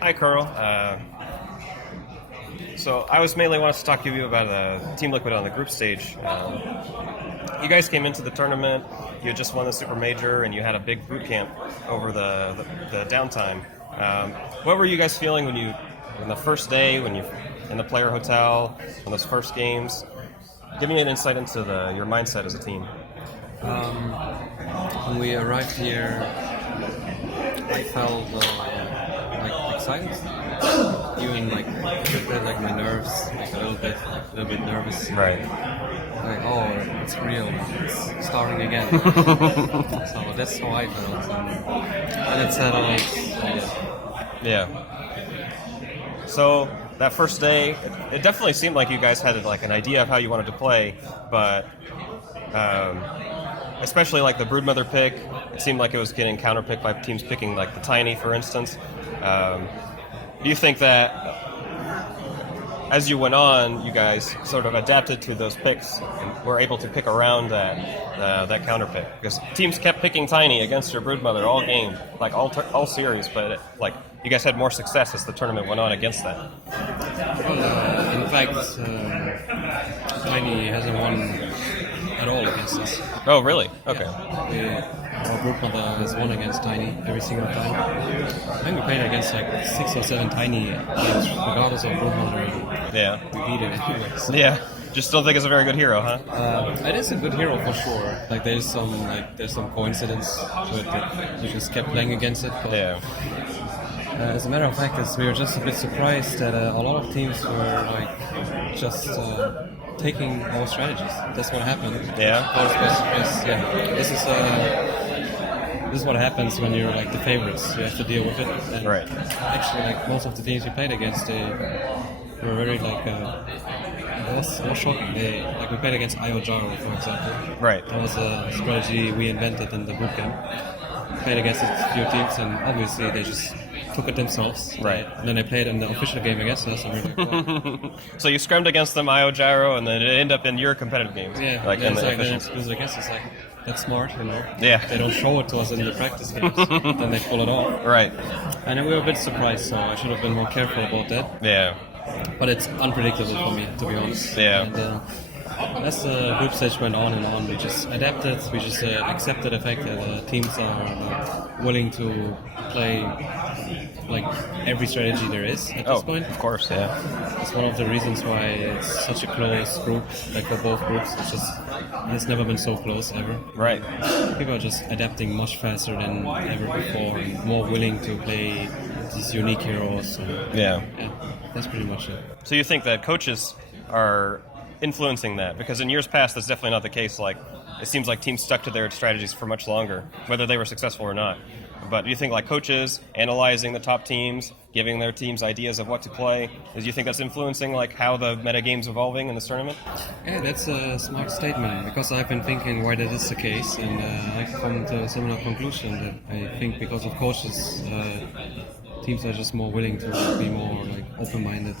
Hi, Kuro. So I was mainly wanted to talk to you about Team Liquid on the group stage. You guys came into the tournament. You had just won the Super Major, and you had a big boot camp over the downtime. What were you guys feeling when the first day, when you in the player hotel, in those first games? Give me an insight into your mindset as a team. When we arrived here, I felt excited. Even my nerves, a little bit nervous. Right. Like, oh, it's real. It's starting again. So that's how I felt. And it settled. Yeah. So that first day, it definitely seemed like you guys had an idea of how you wanted to play, but especially the Broodmother pick, it seemed like it was getting counterpicked by teams picking the Tiny, for instance. Do you think that as you went on, you guys sort of adapted to those picks and were able to pick around that counterpick? Because teams kept picking Tiny against your Broodmother all game, all series, but you guys had more success as the tournament went on against that. In fact, Tiny hasn't won at all against us. Oh, really? Okay. Yeah. Our Broodmother has won against Tiny every single time. I think we played against 6 or 7 Tiny games, regardless of Broodmother. Yeah. We beat it anyway. So. Yeah. Just don't think it's a very good hero, huh? It is a good hero for sure. There's some coincidence to it that we just kept playing against it. But yeah. As a matter of fact, we were just a bit surprised that a lot of teams were just taking our strategies. That's what happened. Yeah. This is what happens when you're the favorites. You have to deal with it. And right. Actually, most of the teams we played against, they were very it was shocking. We played against Iojaro, for example. Right. That was a strategy we invented in the bootcamp. Played against a few teams, and obviously they just took it themselves. Right. And then they played in the official game against us, and we were like, wow. So you scrimmed against them, Iojaro, and then it ended up in your competitive games. Yeah. In the officials. It was against us. That's smart, Yeah. They don't show it to us in the practice games, then they pull it off. Right. And then we were a bit surprised, so I should have been more careful about that. Yeah. But it's unpredictable for me, to be honest. Yeah. And, as the group stage went on and on, we just adapted. We just accepted the fact that teams are willing to play every strategy there is at this point. Of course, yeah. It's one of the reasons why it's such a close group, for both groups. It's never been so close ever. Right. People are just adapting much faster than ever before and more willing to play these unique heroes. Yeah, that's pretty much it. So you think that coaches are influencing that? Because in years past, that's definitely not the case. It seems like teams stuck to their strategies for much longer, whether they were successful or not. But do you think coaches analyzing the top teams, giving their teams ideas of what to play, do you think that's influencing how the metagame's evolving in this tournament? Yeah, that's a smart statement, because I've been thinking why that is the case, and I've come to a similar conclusion that I think because of coaches, teams are just more willing to be more open-minded.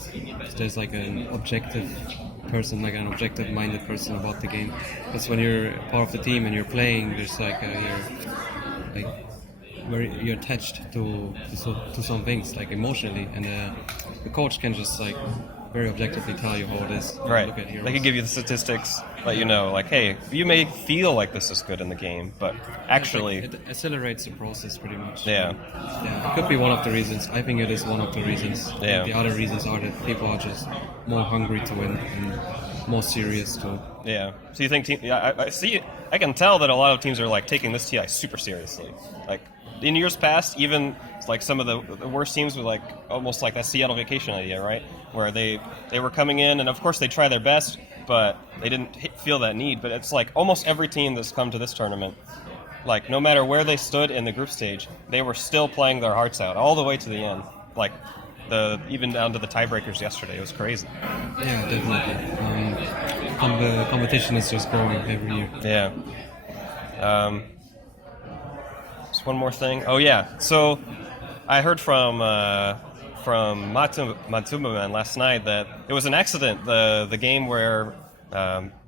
There's an objective person, an objective-minded person about the game. Because when you're part of the team and you're playing, there's you're attached to some things, emotionally, and the coach can just very objectively tell you how it is. Right. Look at heroes. They can give you the statistics, let you know, hey, you may feel like this is good in the game, but actually... It accelerates the process pretty much. Yeah. Yeah, it could be one of the reasons. I think it is one of the reasons. Yeah. The other reasons are that people are just more hungry to win and more serious too. Yeah. So you think... I can tell that a lot of teams are taking this TI super seriously. In years past, even some of the worst teams were almost that Seattle vacation idea, right? Where they were coming in, and of course they try their best, but they didn't feel that need. But it's almost every team that's come to this tournament, no matter where they stood in the group stage, they were still playing their hearts out all the way to the end. Even down to the tiebreakers yesterday, it was crazy. Yeah, definitely. The competition is just growing every year. Yeah. One more thing. Oh yeah. So I heard from Matsumaman last night that it was an accident. The game where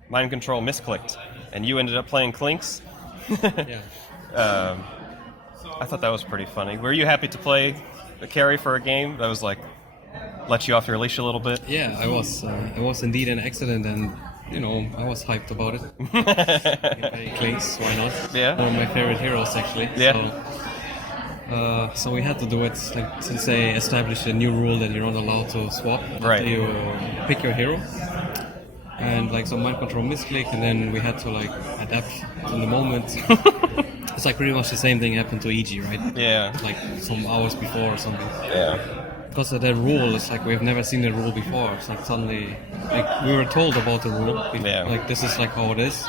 Mind Control misclicked and you ended up playing Clinks. Yeah. I thought that was pretty funny. Were you happy to play carry for a game that was like let you off your leash a little bit? Yeah, I was indeed an accident, and I was hyped about it. Clinks, why not? Yeah. One of my favorite heroes, actually. Yeah. So we had to do it since they established a new rule that you're not allowed to swap Right. after you pick your hero. And so mind control misclicked, and then we had to adapt in the moment. It's pretty much the same thing happened to EG, right? Yeah. Some hours before or something. Yeah. Because of that rule, it's we've never seen the rule before. It's suddenly, we were told about the rule. Yeah. This is how it is.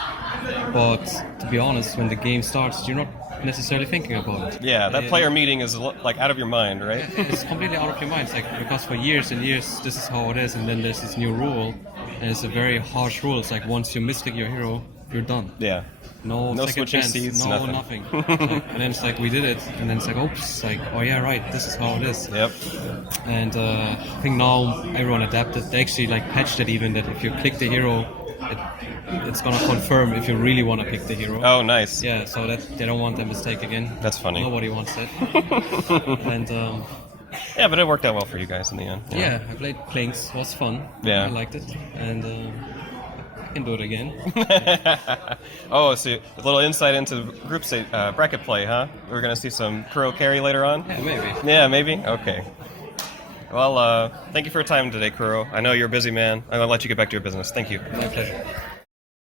But to be honest, when the game starts, you're not necessarily thinking about it. Yeah, that player meeting is out of your mind, right? It's completely out of your mind. Because for years and years, this is how it is, and then there's this new rule, and it's a very harsh rule. It's once you misclick your hero, you're done. Yeah. No second switching chance, seats, no nothing. and then it's we did it, and then it's oops, oh yeah, right, this is how it is. Yep. And I think now everyone adapted. They actually patched it even that if you click the hero, it's gonna confirm if you really want to pick the hero. Oh, nice. Yeah, so that they don't want that mistake again. That's funny. Nobody wants that. And yeah, but it worked out well for you guys in the end. yeah, I played Clinks. It was fun. Yeah. I liked it, and I can do it again. Oh, so a little insight into group stage, bracket play, huh? We're gonna see some KuroKy later on. Yeah, maybe. Yeah, maybe. Okay. Well, thank you for your time today, Kuro. I know you're a busy man. I'm gonna let you get back to your business. Thank you. My pleasure.